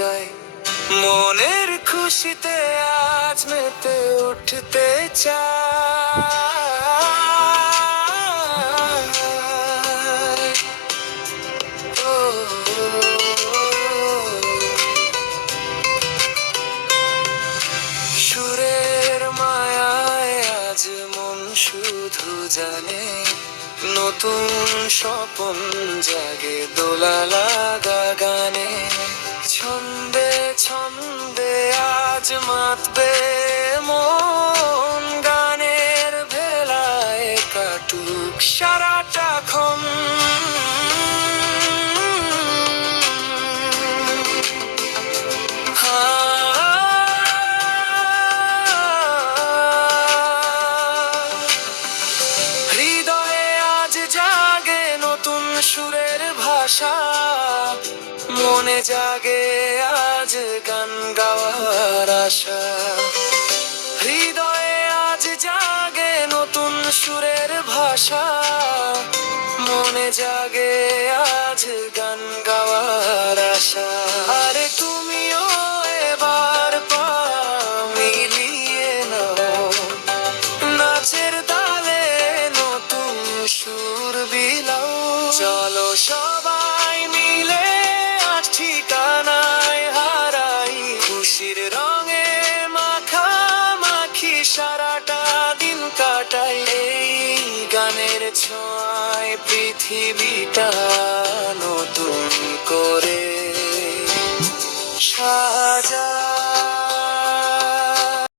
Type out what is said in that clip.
যায়। মনের খুশিতে আজ মেতে উঠতে চাই। ও সুরের মায়ায় আজ মন শুধু জানে, নতুন স্বপন জাগে দোলা লাগা গানে। ছন্দে ছন্দে আজ মাতবে মন, গানের ভেলায় কাটুক সারাটাক্ষণ। হৃদয়ে আজ জাগে নতুন সুরের ভাষা, মনে জাগে আজ গান গাওয়ার আশা। হৃদয়ে আজ জাগে নতুন সুরের ভাষা, মনে জাগে আজ গান গাওয়ার আশা। আরে তুমিও এবার পা মিলিয়ে নাও, নাচের তালে নতুন সুর বিলাও। চলো সবাই মিলে আজ ঠিকানায় হারাই, খুশির রঙে মাখামাখি সারাটা দিন কাটাই। এই গানের ছোঁয়ায় পৃথিবীটা নতুন করে সাজা।